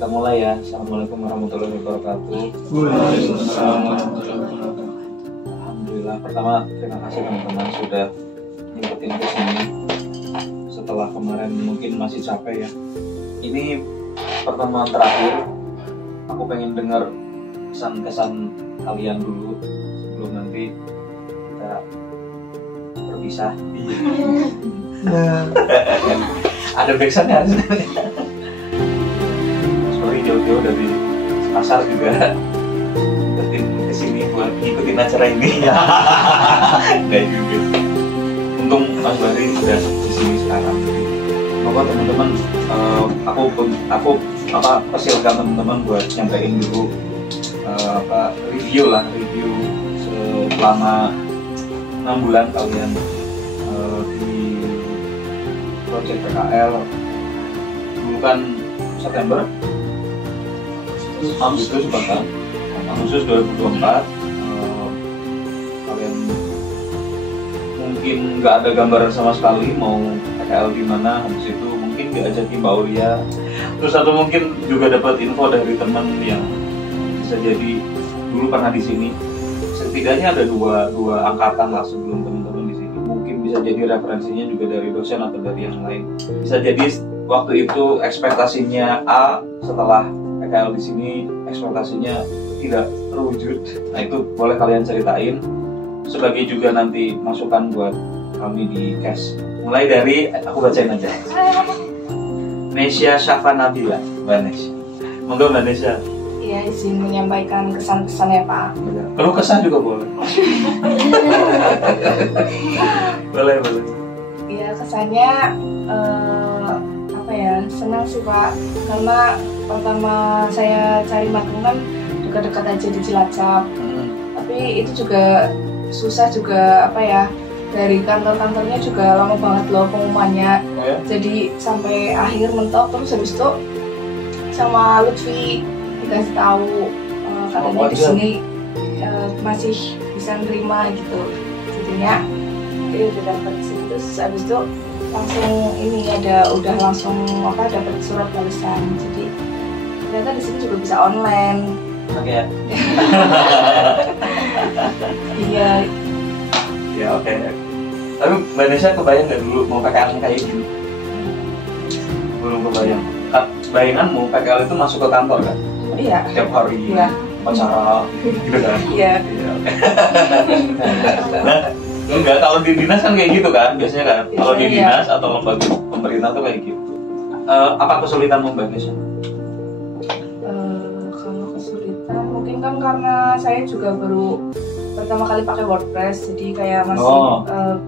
Kita mulai ya. Assalamualaikum warahmatullahi wabarakatuh. Waalaikumsalam warahmatullahi wabarakatuh. Alhamdulillah. Pertama terima kasih teman-teman sudah ngikutin ke sini. Setelah kemarin mungkin masih capek ya. Ini pertemuan terakhir. Aku pengen dengar kesan-kesan kalian dulu sebelum nanti kita berpisah. Ada backsoundnya sorry jauh-jauh dari pasar juga ikutin kesini buat ngikutin acara ini. Nggak juga. Untung Mas Bari udah di sini sekarang. Jadi semoga teman-teman aku persilakan teman-teman buat nyampein dulu review selama 6 bulan kalian di project PKL. Dulu kan September, Agustus bahkan Agustus 2024 kalian mungkin nggak ada gambaran sama sekali mau PKL gimana. Habis itu mungkin diajaki Mbak Aulia, terus atau mungkin juga dapat info dari teman yang bisa jadi dulu pernah di sini. Setidaknya ada dua angkatan lah sebelum teman-teman di sini. Mungkin bisa jadi referensinya juga dari dosen atau dari yang lain. Bisa jadi waktu itu ekspektasinya A, setelah PKL di sini ekspektasinya tidak terwujud. Nah itu boleh kalian ceritain sebagai juga nanti masukan buat kami di cash. Mulai dari aku bacain aja. Nesya Syafa Nabila, Mbak Nesya. Monggo Mbak Nesya. Iya, izin menyampaikan kesan-kesan ya Pak. Kalau kesan juga boleh. boleh. Iya, kesannya senang sih Pak, karena pertama saya cari magang kan dekat-dekat aja di Cilacap. Tapi itu juga susah juga dari kantor-kantornya juga lama banget loh pengumumannya. Oh ya? Jadi sampai akhir mentok, terus habis itu sama Lutfi dikasih tahu katanya di sini masih bisa nerima gitu. Jadinya udah dapat sih, terus habis itu langsung udah langsung dapat surat balasan. Jadi ternyata di sini juga bisa online. Oke ya. Iya. Ya oke. Tapi Mbak Nesya kebayang nggak dulu mau PKL kayak gini? Belum kebayang. Bayangan mau PKL itu masuk ke kantor kan? Iya. Tiap hari. Iya. Acara gitu kan? Iya. Nah, enggak, kalau di dinas kan kayak gitu kan biasanya kan. Kalau di dinas atau lembaga pemerintah tuh kayak gitu. Apa kesulitanmu Mbak Nesya? Kalau kesulitan mungkin kan karena saya juga baru pertama kali pakai WordPress, jadi kayak masih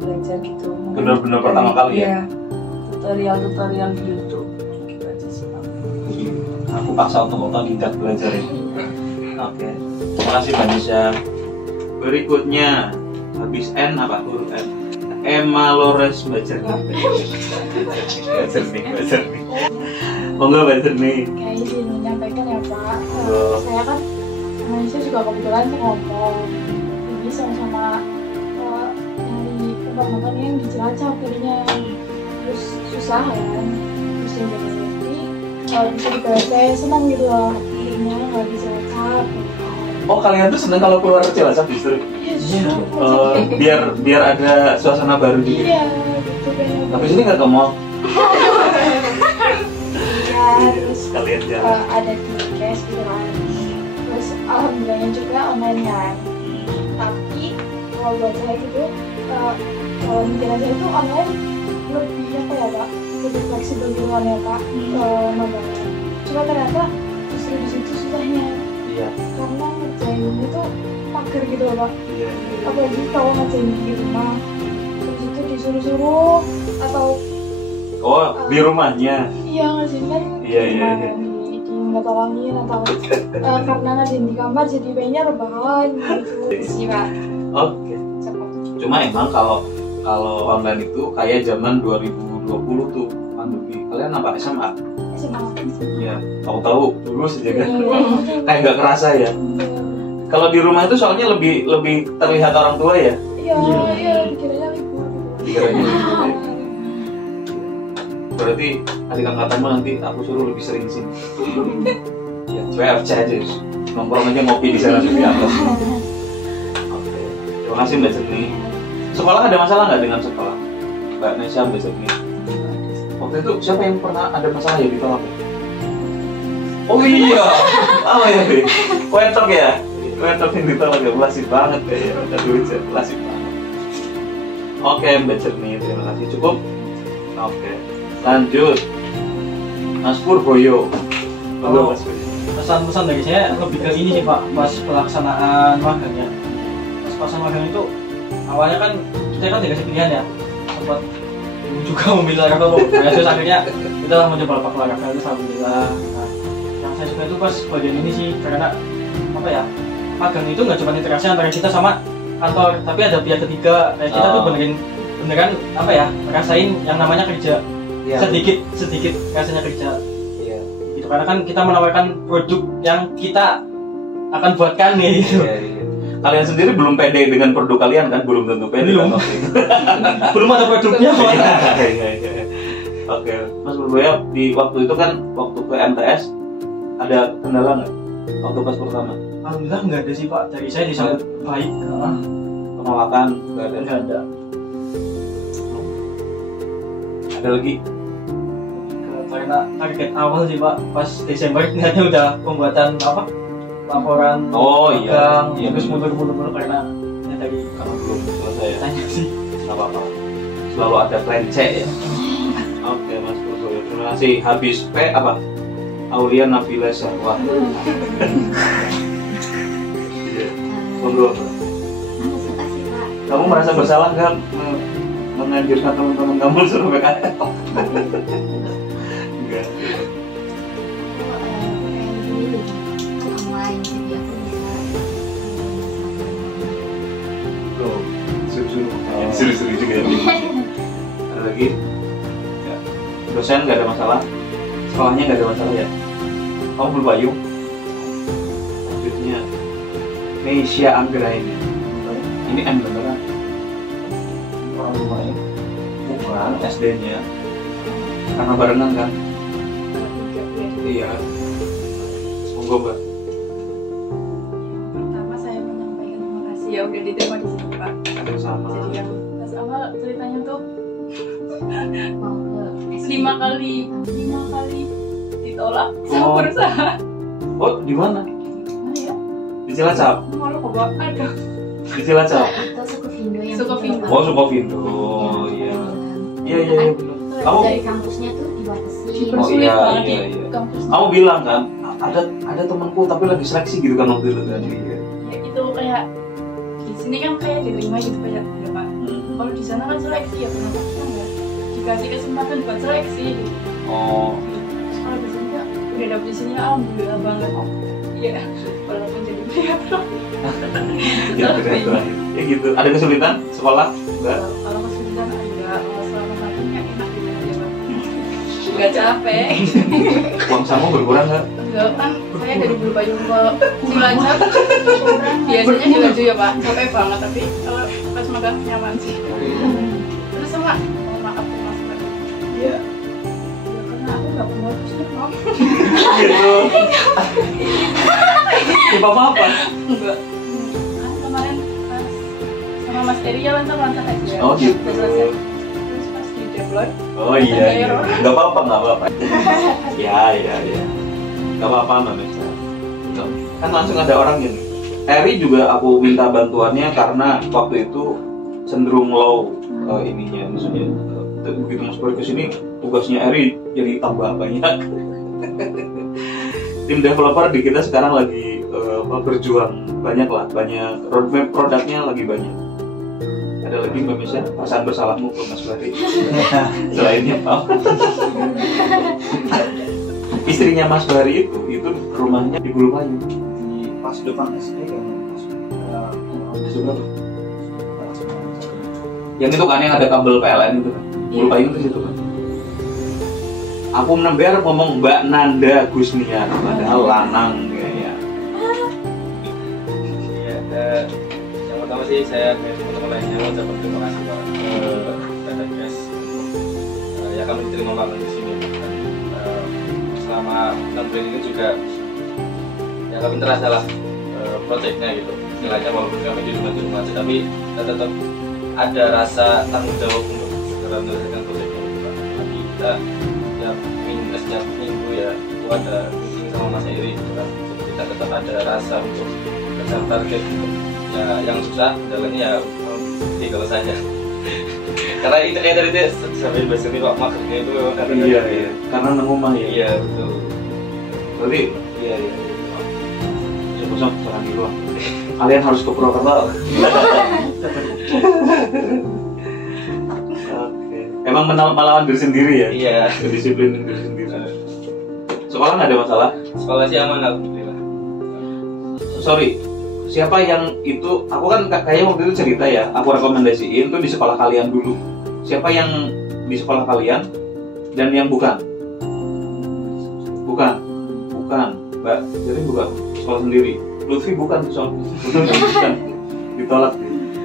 belajar gitu. Bener-bener pertama kali ya? Tutorial di YouTube gitu aja sih Pak. Aku paksa untuk otodidak belajar ini. Oke. Terima kasih Mbak Nesya. Berikutnya habis N apa huruf N? Emma Lores Bacerni. Bacerni. Monggo Bacerni. Kayak izin menyampaikan ya Pak. Saya kan sama Indonesia juga kebetulan ngomong. Jadi sama-sama dari tempat-tempat yang di Cilacap jadinya. Terus susah kan. Terus yang jadi ngerti bisa dibahas saya senang gitu loh. Jadinya nggak di Cilacap. Oh kalian tuh seneng kalau keluar Cilacap justru? Biar ada suasana baru juga. Iya, gitu kan. Tapi sini nggak ke mall? Iya, terus Kalian jalan. ada di cash gitu kan. Terus alhamdulillahnya juga online kan. Tapi kalau buat saya gitu, kalau mikiran saya itu online lebih Pak? Lebih fleksibel gitu kan ya Pak. Magangnya. Cuma ternyata justru di situ susahnya. Iya. Karena ngerjain itu pagar gitu loh Pak. Iya. Apalagi kalau ngerjain di rumah, terus itu disuruh-suruh atau di rumahnya. iya ngerjain kan Iya. di nggak tolongin atau karena ngerjain di kamar jadi pengennya rebahan gitu sih Pak. Oke. Cuma emang kalau online itu kayak zaman 2020 tuh pandemi. Kalian apa SMA? Iya. Tahu dulu sejak kayak nggak kerasa ya. Kalau di rumah itu soalnya lebih terlihat orang tua ya. Iya, dikiranya libur. Dikiranya libur. Berarti adik angkatanmu nanti aku suruh lebih sering sini. Ya, WFC aja, nongkrong aja ngopi di sana di atas. Oke, terima kasih Mbak Cerni. Sekolah ada masalah nggak dengan sekolah? Mbak Nesya, Mbak Cerni. Waktu itu siapa yang pernah ada masalah ya di tolak? Oh iya, apa ya Be? Wetok ya? Wetok yang ditolak ya, klasik banget ya. Udah duit ya, klasik banget. Oke Mbak Cerni, terima kasih. Cukup? Oke, lanjut. Mas Purboyo. Halo Mas Purboyo. Pesan-pesan dari saya lebih ke ini sih Pak, pas pelaksanaan magang ya. Pas pelaksanaan magang itu awalnya kan kita kan dikasih pilihan ya, sempat juga memilih kalau terus akhirnya kita mencoba Pak Laravel itu alhamdulillah. Nah, yang saya suka itu pas bagian ini sih karena apa ya, magang itu nggak cuma interaksi antara kita sama kantor, tapi ada pihak ketiga. Kayak kita tuh beneran apa ya, ngerasain yang namanya kerja. Ya, sedikit rasanya kerja. Gitu, karena kan kita menawarkan produk yang kita akan buatkan nih gitu. Iya. Kalian sendiri belum pede dengan produk kalian kan? Belum tentu pede Belum. kan waktu itu. Belum ada produknya Pak. Iya. Oke, Mas Purboyo di waktu itu kan waktu ke MTS ada kendala nggak? Waktu pas pertama? Alhamdulillah nggak ada sih Pak, dari saya disambut baik. Penolakan nggak ada? Nggak ada. Ada lagi? Karena target awal sih Pak, pas Desember ternyata udah pembuatan apa? Laporan Oh iya. magang, terus mundur karena ya tadi Karena belum selesai ya? tanya sih. Nggak apa-apa. Selalu ada plan C ya? Oke Mas Purboyo, terima kasih. Habis P apa? Aulia Nabila Syahwah. Monggo. Suka sih Pak. Kamu merasa bersalah nggak menganjurkan teman-teman kamu suruh PKL? Enggak. Online jadi aku bisa Tuh, seru-seru juga ya. Ada lagi? Ya. Dosen nggak ada masalah, sekolahnya nggak ada masalah ya. Kamu belum Bayu? Selanjutnya Meisya Anggraini. Ini M beneran? Orang rumahnya? Bukan, SD-nya. Karena barengan kan? Iya. Monggo Mbak. Pertama saya menyampaikan terima kasih ya udah diterima di sini Pak. Ada sama. Jadi yang pas awal ceritanya tuh mau ke 5 kali ditolak Oh. sama perusahaan. Oh, di mana? Mana ya? Di Cilacap. Malu kok Pak. Aduh. Di Cilacap. atau Sukovindo yang Sukovindo. Oh, Sukovindo. Oh, iya. Iya. Kamu- dari kampusnya tuh dibatasi. Oh, Sulit iya, banget iya, di iya. kampus. Kamu bilang kan, ada temanku tapi lagi seleksi gitu kan waktu itu kan. Iya. Ya itu kayak di sini kan kayak diterima gitu kayak ya Pak. Kalau di sana kan seleksi ya kenapa kita nggak dikasih kesempatan buat seleksi gitu. Oh, Terus kalau di sini ya udah dapet di sini alhamdulillah banget. Iya. Walaupun jadi pihak ya benar. Ya gitu. Ada kesulitan sekolah? Enggak. kalau kesulitan ada selama matinya enak gitu ya Pak. Nggak capek. Uang samu berkurang nggak? Enggak kan saya dari Bulu ke Cilacap biasanya dilaju ya Pak, capek banget tapi kalau pas magang nyaman sih. Terus sama mohon maaf tuh Mas Pak. Iya. Ya karena aku nggak punya terusnya Pak. Gitu. Tipe apa? Enggak. Kan kemarin pas sama Mas Eri ya lancar-lancar aja. Oh gitu. Udah selesai. Terus pas di deploy Oh iya. Nggak apa-apa. Ya. Nggak apa-apa Mbak Mesa. Kan langsung ada orang gini. Eri juga aku minta bantuannya karena waktu itu cenderung low ininya, maksudnya begitu Mas Purboyo kesini tugasnya Eri jadi tambah banyak. Tim developer di kita sekarang lagi berjuang banyak roadmap produknya lagi banyak. Ada lagi Mbak Misha perasaan bersalahmu ke Mas Bari selainnya Pak. Istrinya Mas Bari itu rumahnya di Bulupayu. Di pas depan SD kan pas juga tuh. Yang itu kan yang ada kabel PLN itu kan. Bulupayu itu situ kan. Aku nember ngomong Mbak Nanda Gusniar padahal lanang kayaknya. Iya, yang pertama sih saya dari teman-teman lainnya mengucapkan terima kasih Pak Data Gas. Ya kami diterima magang di sini. sama Bang Brian ini juga ya kami terasa lah proyeknya gitu. Istilahnya walaupun kami di rumah aja, tapi kita tetap ada rasa tanggung jawab untuk segera menyelesaikan proyeknya gitu, Pak. Tapi kita setiap minggu ya itu ada meeting sama Mas Eri gitu kan. Jadi kita tetap ada rasa untuk kejar target gitu. Ya yang susah jalannya ya kalau saja. Karena itu kayak tadi sampai bahas ini Pak, maksudnya itu memang karena Iya. Karena nengumah ya. Iya betul. Berarti Iya. ya kosong sekarang gitu. Kalian harus ke Purwokerto. Oke. Emang melawan diri sendiri ya? Iya. Disiplin diri sendiri. Sekolah nggak ada masalah? Sekolah sih aman alhamdulillah. Sorry, siapa yang itu? Aku kan kayaknya waktu itu cerita ya. Aku rekomendasiin tuh di sekolah kalian dulu. Siapa yang di sekolah kalian dan yang bukan? Bukan, Mbak. Jadi bukan sekolah sendiri. Lutfi bukan soalnya. Bukan. Ditolak.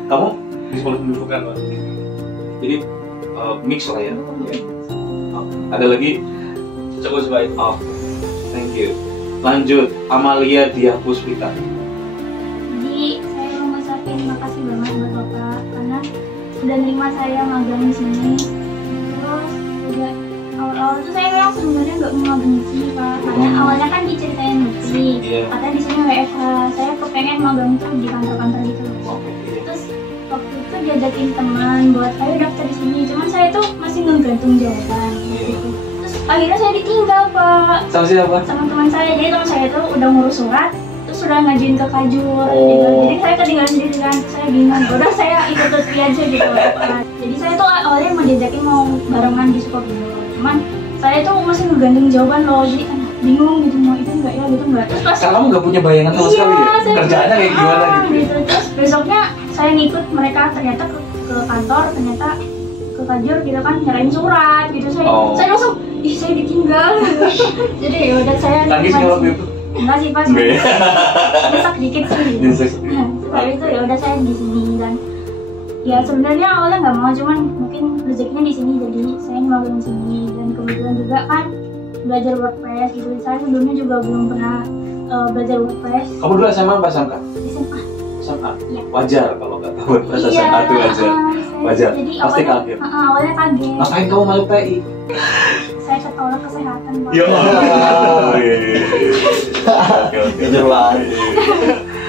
Kamu di sekolah sendiri Bukan Pak. Jadi mix lah ya. Oh, ada lagi? Cukup sebaik. Oh, thank you. Lanjut, Amalia Diah Puspita. Jadi saya mau ngucapin makasih banget buat Bapak karena udah nerima saya magang di sini. Terus juga awal-awal tuh saya memang sebenarnya nggak mau magang di sini Pak. Karena awalnya kan diceritain Lutfi, Iya. katanya di sini WFH. Saya kepengen magang tuh di kantor-kantor gitu. Oke, iya. Terus waktu itu diajakin teman buat ayo daftar di sini. Cuman saya tuh masih ngegantung jawaban. Gitu. Terus akhirnya saya ditinggal Pak. Sama siapa? Sama teman saya, jadi teman saya tuh udah ngurus surat terus sudah ngajuin ke Kajur Oh. gitu. Jadi saya ketinggalan sendiri kan, saya bingung, udah saya ikut Lutfi aja gitu. Jadi saya tuh awalnya mau diajakin mau barengan di Sukopindo, cuman saya tuh masih ngegantung jawaban loh, jadi bingung gitu mau itu enggak ya gitu enggak. Terus pas Kamu nggak punya bayangan sama sekali ya? saya Kerjaannya kayak gimana gitu? Terus besoknya saya ngikut mereka ternyata ke kantor, ternyata ke Kajur gitu kan nyerahin surat gitu. Saya langsung saya ditinggal. Jadi ya udah saya Tangis nggak waktu itu? enggak sih pas Enggak ya? nyesek dikit sih gitu. Nyesek. Setelah itu ya udah saya di sini dan ya sebenarnya awalnya nggak mau, cuman mungkin rezekinya di sini jadi saya ngelakuin sini. Dan kebetulan juga kan belajar WordPress gitu, saya sebelumnya juga belum pernah belajar WordPress. Kamu dulu SMA apa SMK? SMA. SMA. Iya. Wajar kalau nggak tahu bahasa Iya, SMA itu wajar. Wajar. Jadi Pasti awalnya, kaget. awalnya kaget. Ngapain kamu masuk TI? Saya ketolak kesehatan Pak. Ya Allah. Oke. Jelas.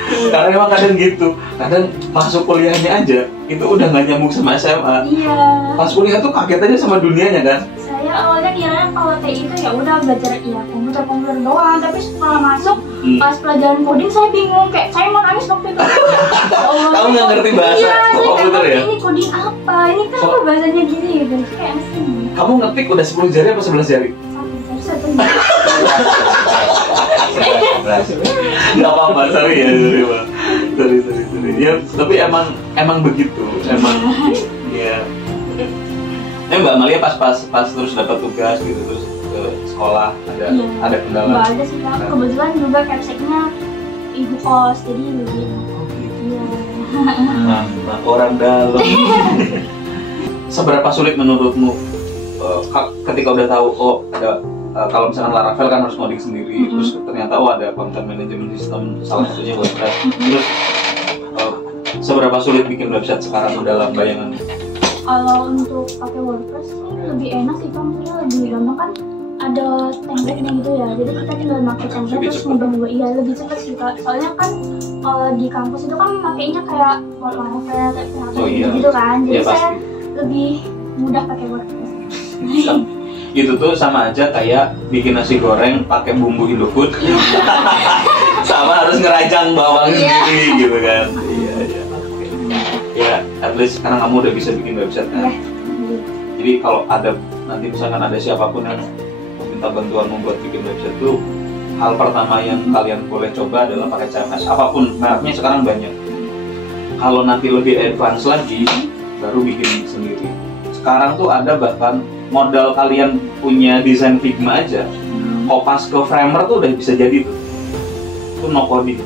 Karena emang kadang gitu. Kadang masuk kuliahnya aja itu udah nggak nyambung sama SMA. Iya. Pas kuliah tuh kaget aja sama dunianya kan. Saya awalnya kira kalau TI itu ya udah belajar ya komputer doang, tapi setelah masuk pas pelajaran coding saya bingung, kayak saya mau nangis waktu itu. Kamu nggak ngerti bahasa Iya, saya komputer nggak ya? ngerti ini coding apa, ini kenapa bahasanya gini gitu, kayak mesin. Kamu ngetik udah 10 jari apa 11 jari? Satu. Gak apa-apa, sorry ya, sorry. Ya, tapi emang begitu, emang ya. Mbak Amalia pas terus dapat tugas gitu terus ke sekolah ada kendala. Nggak ada sih Pak, kebetulan juga capseknya ibu kos, jadi lebih iya. Nah, orang dalam. Seberapa sulit menurutmu ketika udah tahu ada kalau misalkan Laravel kan harus ngoding sendiri, terus ternyata ada content management system salah satunya WordPress. Terus seberapa sulit bikin website sekarang dalam bayangan? Kalau untuk pakai WordPress sih lebih enak sih Pak, maksudnya lebih gampang kan ada template-nya gitu ya, jadi kita tinggal pakai template terus ngubah-ngubah. Iya lebih cepat sih Kak, soalnya kan di kampus itu kan makainya kayak Laravel, kayak PHP gitu kan, jadi saya lebih mudah pakai WordPress. Itu tuh sama aja kayak bikin nasi goreng pakai bumbu Indofood. Sama harus ngerajang bawang sendiri gitu kan. Iya. Ya, at least sekarang kamu udah bisa bikin website kan. Jadi kalau ada nanti misalkan ada siapapun yang minta bantuan membuat bikin website tuh, hal pertama yang kalian boleh coba adalah pakai CMS. Apapun mereknya sekarang banyak. Kalau nanti lebih advance lagi, baru bikin sendiri. Sekarang tuh ada bahkan modal kalian punya desain Figma aja, kopas ke Framer tuh udah bisa jadi tuh. Itu no coding.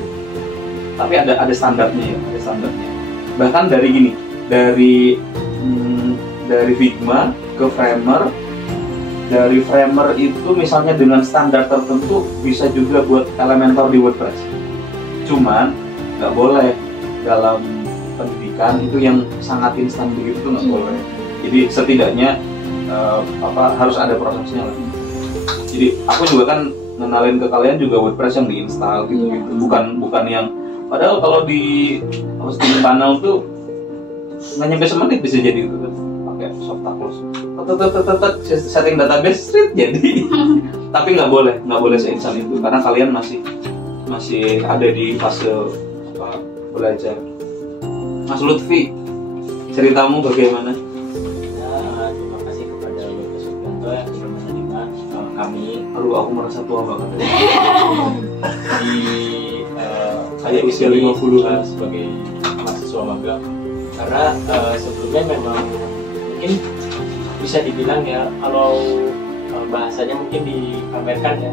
Tapi ada standarnya ya, ada standarnya. Bahkan dari gini, dari Figma ke Framer dari Framer itu misalnya dengan standar tertentu bisa juga buat Elementor di WordPress. Cuman nggak boleh dalam pendidikan itu yang sangat instan begitu tuh nggak boleh. Jadi setidaknya harus ada prosesnya lah. Jadi aku juga kan ngenalin ke kalian juga WordPress yang diinstal gitu-gitu. Bukan yang padahal kalau di hosting panel tuh nggak nyampe semenit bisa jadi itu kan. Pakai Softaculous. Setting database jadi. Tapi nggak boleh seinstan itu karena kalian masih ada di fase belajar. Mas Lutfi, ceritamu bagaimana? Terima kasih kepada Bapak Sugianto yang sudah menerima kami. Aduh, aku merasa tua banget di saya usia 50 sebagai mahasiswa magang. Karena sebelumnya memang mungkin bisa dibilang ya, kalau bahasanya mungkin dipamerkan ya,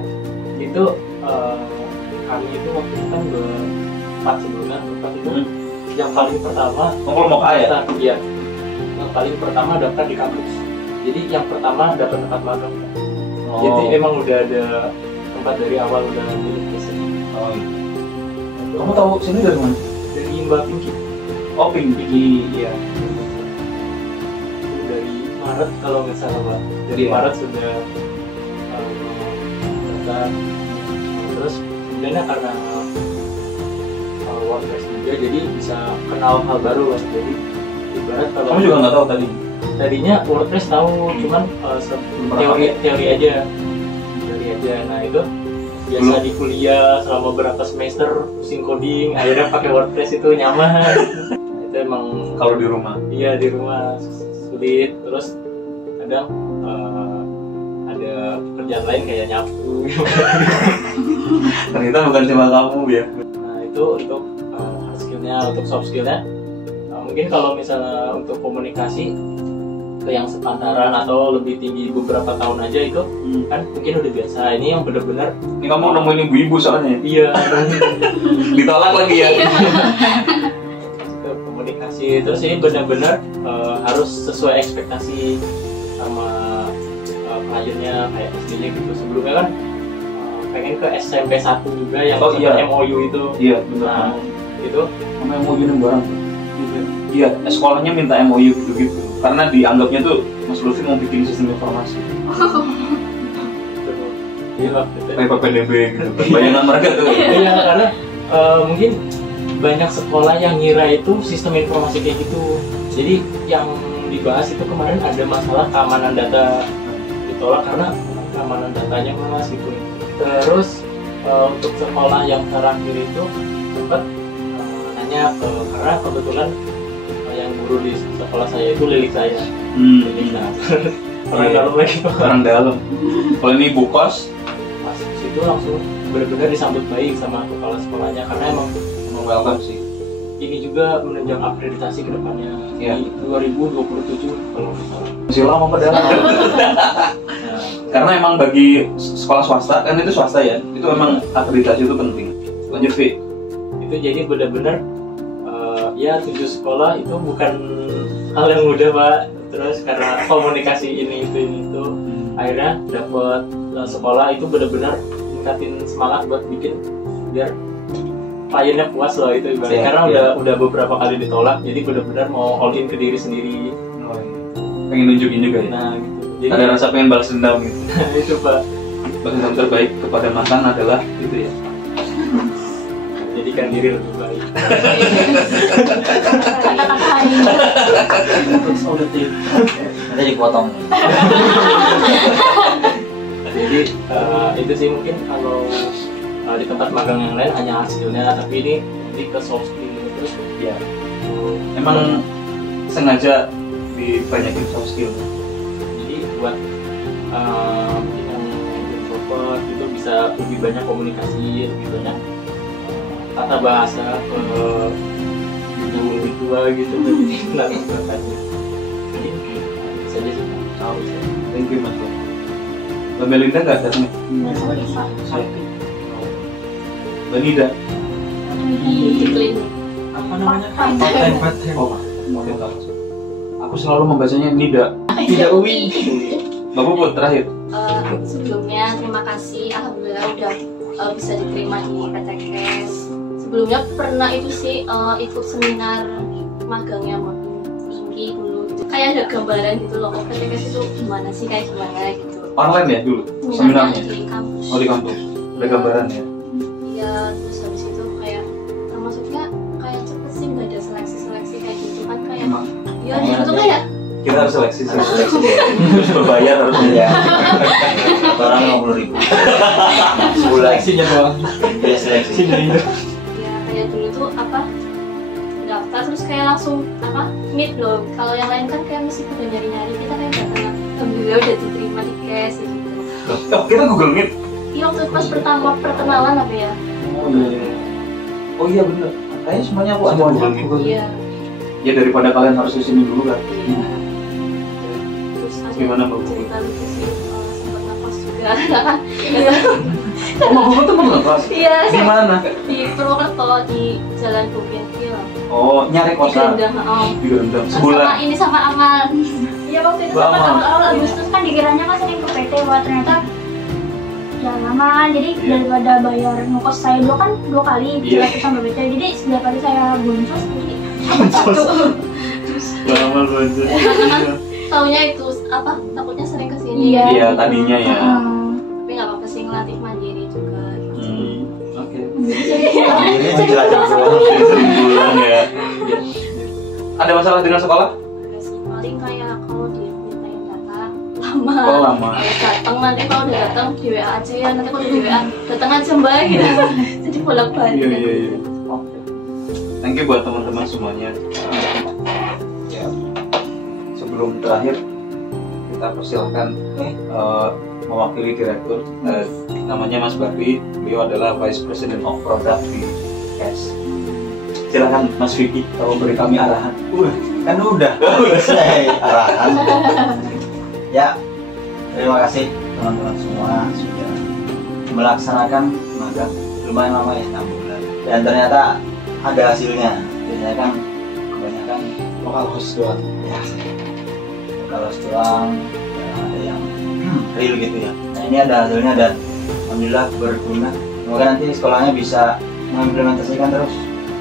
itu kami itu waktu itu kan berempat sebelumnya, itu yang paling pertama mau kaya? Iya, yang paling pertama daftar di kampus. Jadi yang pertama dapat tempat magang. Jadi emang udah ada tempat dari awal, udah milik sini. Oh, gitu. Kamu tahu sini dari mana? Dari Mbak Pinky. Oh, Pinky, iya. Itu dari Maret kalau nggak salah, Pak. Dari Iya. Maret sudah daftar. Terus sebenarnya karena WordPress juga, jadi bisa kenal hal baru lah. Jadi ibarat kalau Kamu juga nggak tahu tadi? tadinya WordPress tahu, cuman teori aja. Nah itu biasa di kuliah selama beberapa semester pusing coding, akhirnya pakai WordPress itu nyaman. Itu emang Kalau di rumah? iya di rumah sulit. Terus kadang ada kerjaan lain kayak nyapu. Ternyata bukan cuma kamu ya? Nah itu untuk hard skillnya. Untuk soft skillnya mungkin kalau misalnya untuk komunikasi ke yang sepantaran atau lebih tinggi beberapa tahun aja itu kan mungkin udah biasa. Ini yang benar-benar Ini kamu nemuin ibu-ibu soalnya? iya Ditolak lagi ya? ke komunikasi. Terus ini benar-benar harus sesuai ekspektasi sama kliennya, kayak SD-nya gitu. Sebelumnya kan pengen ke SMP 1 juga yang MOU itu. Iya, benar. Nah itu Sama MOU yang barang. Iya, sekolahnya minta MOU gitu-gitu. Karena dianggapnya tuh Mas Lutfi mau bikin sistem informasi. Iya, Kayak PPDB gitu. Bayangan mereka tuh. iya karena mungkin banyak sekolah yang ngira itu sistem informasi kayak gitu. Jadi yang dibahas itu kemarin ada masalah keamanan data, ditolak karena keamanan datanya mas gitu. Terus untuk sekolah yang terakhir itu sempat nanya karena kebetulan yang guru di sekolah saya itu lilik saya. Lilik, nah, orang dalam lagi. Orang dalam. Kalau ini ibu kos, Pas situ langsung benar-benar disambut baik sama kepala sekolahnya karena emang welcome sih. ini juga menunjang akreditasi ke depannya di 2027 kalau nggak salah. Masih lama padahal. Nah, Karena emang bagi sekolah swasta, kan itu swasta ya, itu emang akreditasi itu penting. Lanjut Vi. itu jadi benar-benar ya 7 sekolah itu bukan hal yang mudah Pak. Terus karena komunikasi ini itu akhirnya dapat sekolah itu benar-benar ningkatin semangat buat bikin biar kliennya puas loh itu ibaratnya. Iya, Karena iya. udah beberapa kali ditolak, jadi benar-benar mau all in ke diri sendiri. Pengen nunjukin juga ya. Nah gitu. Jadi Ada rasa pengen balas dendam gitu. itu Pak. Balas dendam terbaik kepada mantan adalah itu ya. Jadikan diri lebih baik. Kata-kata ini. Terus auditif. Nanti dipotong. Jadi itu sih mungkin kalau di tempat magang yang lain hanya hard skillnya, tapi ini lebih ke soft skill terus Ya. Emang sengaja dibanyakin soft skill. jadi buat mungkin yang introvert itu bisa lebih banyak komunikasi, lebih banyak tata bahasa ke yang lebih tua gitu dan sebagainya. Jadi bisa aja sih tahu bisa. Thank you Mas. Mbak Melinda nggak datang? Nggak sorry Pak. Mbak Nida. Di klinik. Apa namanya? Part-time. Oh, mungkin tahu. Aku selalu membacanya Nida. Tidak Uwi. Mbak Puput terakhir. sebelumnya terima kasih, alhamdulillah udah bisa diterima di PT Kes. Sebelumnya pernah itu sih ikut seminar magangnya Mungki dulu gitu. Kayak ada gambaran gitu loh, PT Kes itu gimana sih, kayak gimana gitu. Online ya dulu seminarnya? Di kampus. Oh di kampus, ada gambaran ya? Iya, terus habis itu kayak termasuknya kayak cepet sih, nggak ada seleksi kayak gitu kan kayak. Ya itu kayak. Kita harus seleksi harus berbayar harusnya ya. Orang 50.000 sebulan Seleksinya doang. ya seleksi. Ya kayak dulu tuh apa daftar terus kayak langsung apa meet loh. Kalau yang lain kan kayak mesti udah nyari-nyari, kita kayak nggak pernah. Alhamdulillah udah diterima di Kes gitu. Oh kita Google Meet? Iya waktu pas pertama perkenalan apa ya? Oh iya bener. Kayaknya semuanya aku ada Google Meet. Iya. Ya daripada kalian harus kesini dulu kan. Iya. Terus ada Gimana, Mbak? cerita lucu sih, sempat nafas juga kan? Oh Mbak Bubu tuh mau ngepas? Iya. Di mana? Di Purwokerto di Jalan Bukit Oh nyari di kosan? Gendang. Di Gendang. Sebulan? Sama ini sama Amal. Iya waktu itu Lama. kan awal-awal Agustus kan dikiranya kan sering ke PT, wah ternyata ya lama, jadi Iya. daripada bayar ngekos saya dulu kan 2 kali Iya. 300 sama PT, jadi setiap kali saya boncos jadi satu. Lama lu aja. Taunya itu apa? Takutnya sering kesini. Iya. Iya tadinya ya. Tapi nggak apa-apa sih, ngelatih mandiri juga. Gitu. Oke. Ini menjelajah doang. Sering pulang ya. Ada masalah dengan sekolah? Terus paling kayak kalau dimintain data lama. Oh lama. Datang nanti kalau udah datang di WA aja ya, nanti kalau di WA datang aja mbak gitu. Jadi bolak-balik. Iya. Oke. Thank you buat teman-teman semuanya. Ya. Sebelum terakhir kita persilahkan mewakili direktur namanya Mas Bakri. Beliau adalah Vice President of Product di Kes. Silakan Mas Vicky kalau beri kami arahan. Kan udah selesai arahan. Ya, terima kasih teman-teman semua sudah melaksanakan magang lumayan lama ya, 6 bulan. Dan ternyata ada hasilnya. Biasanya kan kebanyakan Lokal host doang. ya lokal host doang, ya, ada yang real gitu ya. Nah ini ada hasilnya dan alhamdulillah berguna. Semoga nanti sekolahnya bisa mengimplementasikan terus,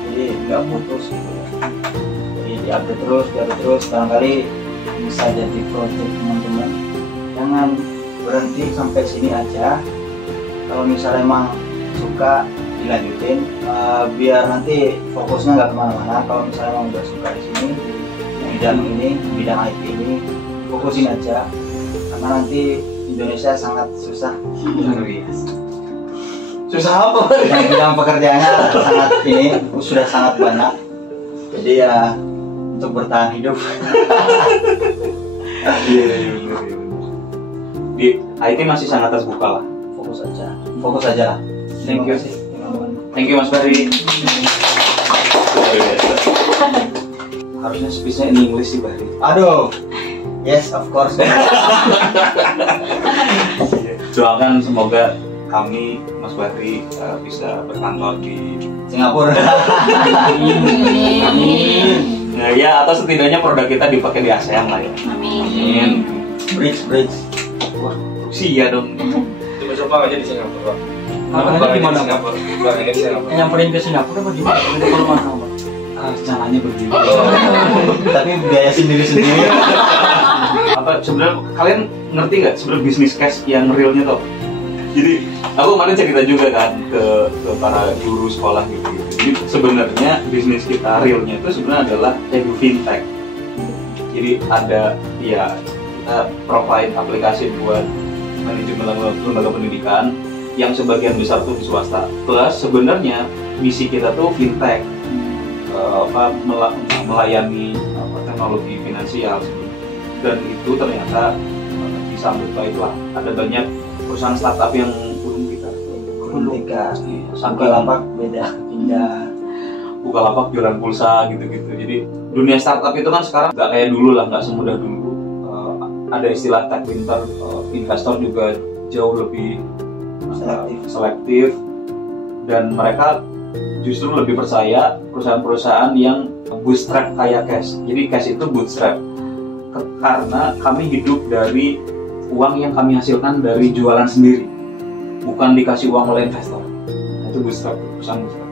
jadi nggak putus gitu ya. Jadi diupdate terus, barangkali bisa jadi project teman-teman. Jangan berhenti sampai sini aja. Kalau misalnya emang suka dilanjutin, biar nanti fokusnya nggak kemana-mana. Kalau misalnya emang udah suka di sini, bidang IT ini, fokusin aja. Karena nanti Indonesia sangat susah. Susah apa? Bidang pekerjaannya sudah sangat banyak. Jadi ya untuk bertahan hidup. Iya. Di IT masih sangat terbuka lah. Fokus aja. Thank you. Terima kasih, teman-teman. Thank you Mas Bari. Harusnya speech-nya in English sih Bari. Aduh, yes of course. Doakan semoga kami Mas Bari bisa berkantor di Singapura. Nah ya atau setidaknya produk kita dipakai di ASEAN lah ya. Amin. Bridge. Wah, Rusia dong. Coba aja di Singapura. Makanya di mana? Singapura. Di Singapura. Nyamperin ke Singapura apa gimana? Kalau mana Pak? Caranya begini. Tapi biaya sendiri-sendiri. Apa sebenarnya kalian ngerti nggak sebenarnya bisnis cash yang realnya tuh? Jadi aku kemarin cerita juga kan ke para guru sekolah gitu. Jadi sebenarnya bisnis kita realnya itu sebenarnya adalah edu fintech. Jadi ada ya kita provide aplikasi buat manajemen lembaga pendidikan yang sebagian besar tuh di swasta. Plus sebenarnya misi kita tuh fintech, melayani teknologi finansial. Dan itu ternyata disambut baiklah. Ada banyak perusahaan startup yang belum kita. Bukalapak beda pindah. Bukalapak jualan pulsa gitu-gitu. Jadi dunia startup itu kan sekarang nggak kayak dulu lah, nggak semudah dulu. Ada istilah tech winter, investor juga jauh lebih selektif dan mereka justru lebih percaya perusahaan-perusahaan yang bootstrap kayak Cash. Jadi Cash itu bootstrap karena kami hidup dari uang yang kami hasilkan dari jualan sendiri, bukan dikasih uang oleh investor. Nah, itu bootstrap, perusahaan bootstrap.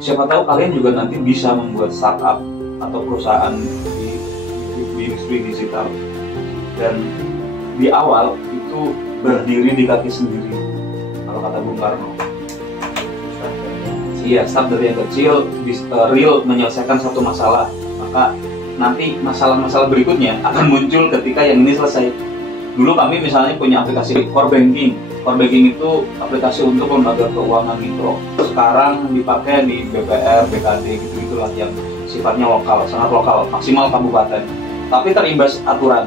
Siapa tahu kalian juga nanti bisa membuat startup atau perusahaan di industri digital, dan di awal itu berdiri di kaki sendiri, kalau kata Bung Karno. Iya, start dari yang kecil, real menyelesaikan satu masalah, maka nanti masalah-masalah berikutnya akan muncul ketika yang ini selesai. Dulu kami misalnya punya aplikasi core banking. Core banking itu aplikasi untuk lembaga keuangan mikro. Sekarang dipakai di BPR, BKD gitu-gitulah yang sifatnya lokal, sangat lokal, maksimal kabupaten. Tapi terimbas aturan.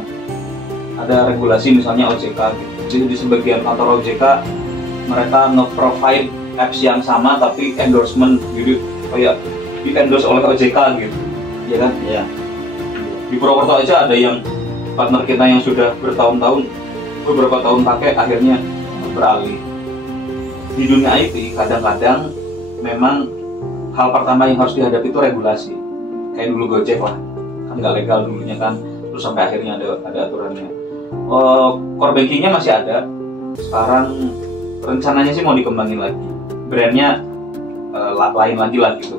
Ada regulasi misalnya OJK gitu. Jadi di sebagian kantor OJK mereka nge-provide apps yang sama tapi endorsement gitu, kayak di-endorse oleh OJK gitu. Iya kan? Iya. Di Purwokerto aja ada yang partner kita yang sudah bertahun-tahun, beberapa tahun pakai, akhirnya beralih. Di dunia IT kadang-kadang memang hal pertama yang harus dihadapi itu regulasi. Kayak dulu Gojek lah, kan nggak legal dulunya kan, terus sampai akhirnya ada aturannya. Core bankingnya masih ada, sekarang rencananya sih mau dikembangin lagi, brandnya lain lagi lah gitu.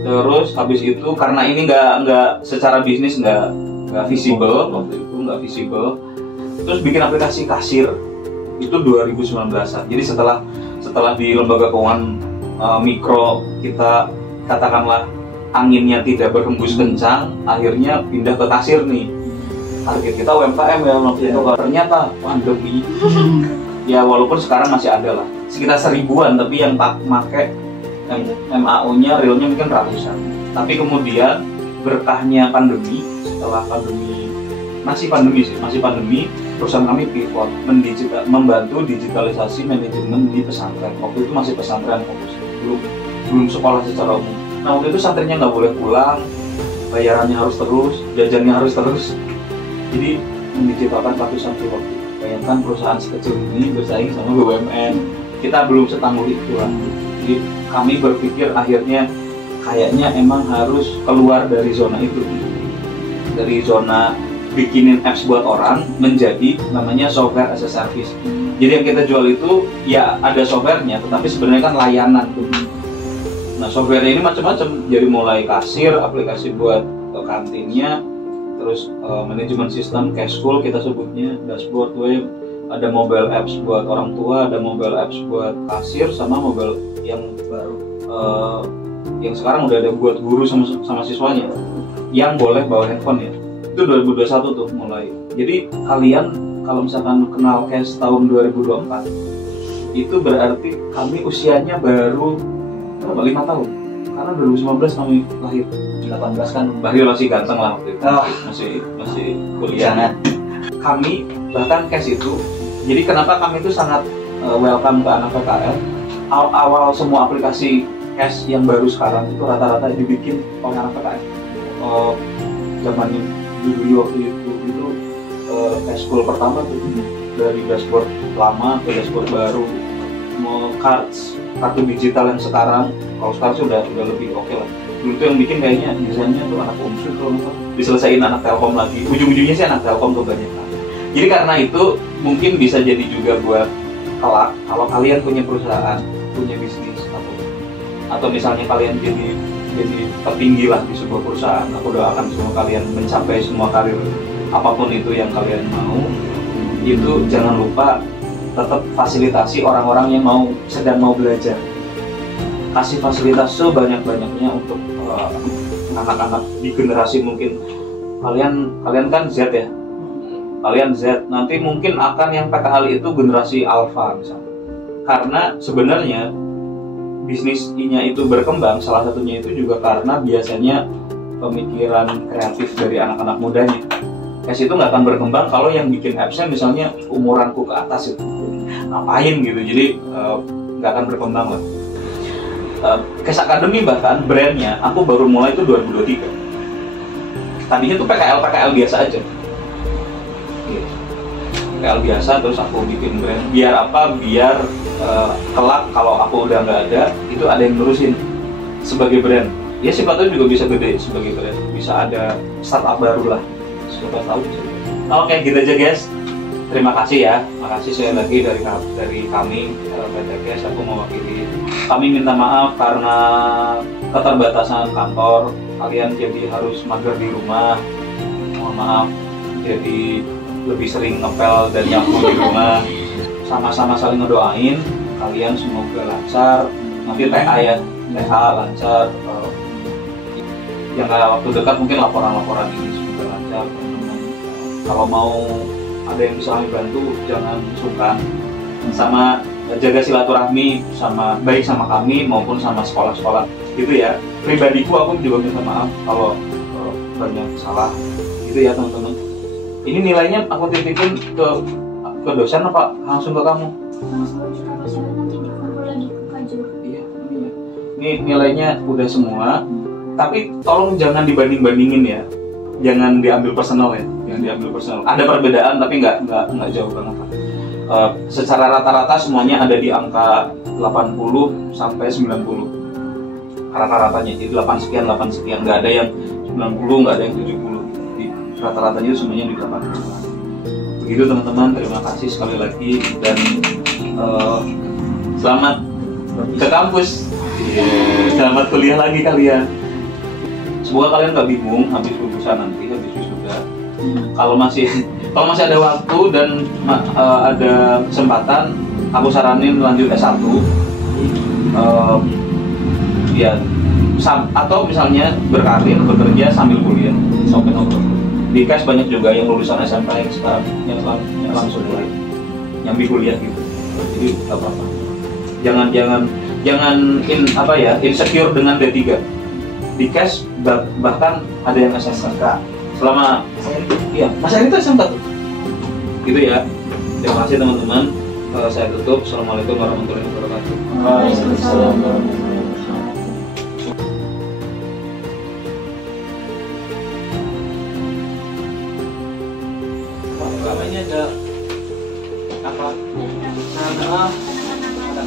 Terus habis itu karena ini nggak secara bisnis nggak visible waktu itu, nggak visible, terus bikin aplikasi kasir itu 2019an. Jadi setelah di lembaga keuangan mikro kita katakanlah anginnya tidak berhembus kencang, akhirnya pindah ke kasir nih. Target kita UMKM ya waktu itu, ternyata pandemi. Ya walaupun sekarang masih ada lah sekitar 1000-an, tapi yang pakai MAU-nya realnya mungkin ratusan. Tapi kemudian berkahnya pandemi, setelah pandemi masih pandemi, perusahaan kami pivot membantu digitalisasi manajemen di pesantren. Waktu itu masih pesantren fokus, belum sekolah secara umum. Nah waktu itu santrinya nggak boleh pulang, bayarannya harus terus, jajannya harus terus. Jadi mendigitalkan ratusan waktu. Bayangkan perusahaan sekecil ini bersaing sama BUMN. Kita belum setangguh itu lah. Jadi kami berpikir akhirnya kayaknya emang harus keluar dari zona itu, dari zona bikinin apps buat orang menjadi namanya software as a service. Jadi yang kita jual itu ya ada softwarenya, tetapi sebenarnya kan layanan tuh. Nah softwarenya ini macam-macam, jadi mulai kasir, aplikasi buat kantinnya, terus manajemen sistem, cash flow kita sebutnya, dashboard web, ada mobile apps buat orang tua, ada mobile apps buat kasir, sama mobile yang baru yang sekarang udah ada buat guru sama siswanya yang boleh bawa handphone ya. Itu 2021 tuh mulai. Jadi kalian kalau misalkan kenal Cash tahun 2024 itu berarti kami usianya baru 5 tahun, karena 2019 kami lahir. 18 kan Bahril masih ganteng lah waktu itu. Masih kuliah. Kami bahkan Cash itu, jadi kenapa kami itu sangat welcome ke anak PKL. Awal semua aplikasi Cash yang baru sekarang itu rata-rata dibikin oleh anak PKL. Zamannya dulu waktu itu cash flow pertama tuh dari dashboard lama ke dashboard baru, mau kartu digital yang sekarang, kalau sekarang sih udah lebih oke lah. Dulu tuh yang bikin kayaknya desainnya tuh anak Umsul, kalau nggak diselesain anak Telkom lagi, ujung-ujungnya sih anak Telkom kebanyakan. Jadi karena itu mungkin bisa jadi juga buat kelak kalau kalian punya perusahaan, punya bisnis, atau misalnya kalian jadi tertinggi lah di sebuah perusahaan. Aku doakan semua kalian mencapai semua karir apapun itu yang kalian mau. Itu jangan lupa tetap fasilitasi orang-orang yang sedang mau belajar. Kasih fasilitas sebanyak-banyaknya untuk anak-anak di generasi mungkin kalian kan Z ya. Kalian Z, nanti mungkin akan yang PKL itu generasi Alpha misalnya. Karena sebenarnya bisnisnya itu berkembang, salah satunya itu juga karena biasanya pemikiran kreatif dari anak-anak mudanya. Cash itu nggak akan berkembang kalau yang bikin appsnya misalnya umuranku ke atas itu, ngapain gitu, jadi nggak akan berkembang lah. Cash Academy bahkan brandnya aku baru mulai itu 2023. Tadinya tuh PKL biasa aja, PKL biasa, terus aku bikin brand. Biar apa? Biar kelak kalau aku udah nggak ada, itu ada yang ngurusin sebagai brand. Ya siapa tahu juga bisa gede sebagai brand, bisa ada startup baru lah, siapa tahu bisa. Oke, gitu aja guys. Terima kasih ya. Makasih sekali lagi dari kami PT Guys. Aku mewakili. Kami minta maaf karena keterbatasan kantor. Kalian jadi harus mager di rumah. Mohon maaf. Jadi lebih sering ngepel dan nyapu di rumah. Sama-sama saling ngedoain. Kalian semoga lancar. Nanti TA ya, TA lancar. Yang waktu dekat mungkin laporan-laporan ini semoga lancar. Kalau mau ada yang bisa kami bantu, jangan sungkan. Sama jaga silaturahmi baik sama kami maupun sama sekolah-sekolah gitu ya. Pribadiku aku juga minta maaf kalau banyak salah gitu ya teman-teman. Ini nilainya aku titipin ke dosen apa langsung ke kamu? Langsung juga masalah nanti dikumpul lagi ke Kajur. Iya. Ini nilainya udah semua, tapi tolong jangan dibanding-bandingin ya. Jangan diambil personal ya. Jangan diambil personal. Ada perbedaan tapi nggak jauh banget. Secara rata-rata semuanya ada di angka 80 sampai 90. Rata-ratanya jadi 8 sekian, nggak ada yang 90, nggak ada yang 70. Jadi rata-ratanya semuanya di 80. Begitu teman-teman, terima kasih sekali lagi dan selamat ke kampus. Selamat kuliah lagi kalian. Semoga kalian gak bingung habis lulusan nanti, habis wisuda. Kalau masih ada waktu dan ada kesempatan, aku saranin lanjut S1. Ya, atau misalnya berkarir, bekerja sambil kuliah. Oke, di KES banyak juga yang lulusan SMP yang sekarang yang langsung mulai nyambi kuliah gitu. Jadi gak apa-apa. Jangan insecure dengan D3. Di KES bahkan ada yang SMK. Selama masa itu SMK tuh. Gitu ya. Terima kasih teman-teman. Saya tutup. Assalamualaikum warahmatullahi wabarakatuh. Waalaikumsalam. Ini ada apa? Ada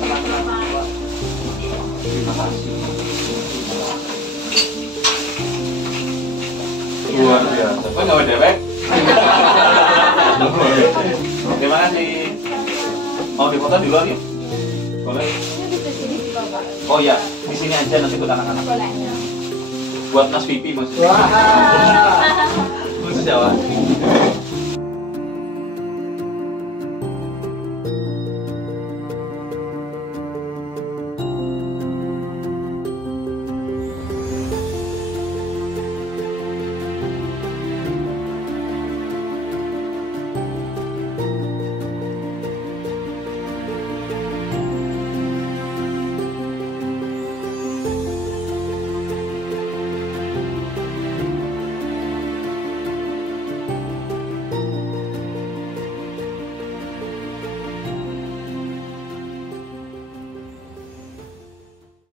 kenang-kenang. Terima kasih. Luar biasa. Kok nggak dewek? Terima kasih. Mau dipoto di luar yuk? Boleh? Oh ya, di sini aja nanti buat anak-anak. Buat Mas Pipi maksudnya. Khusus Jawa.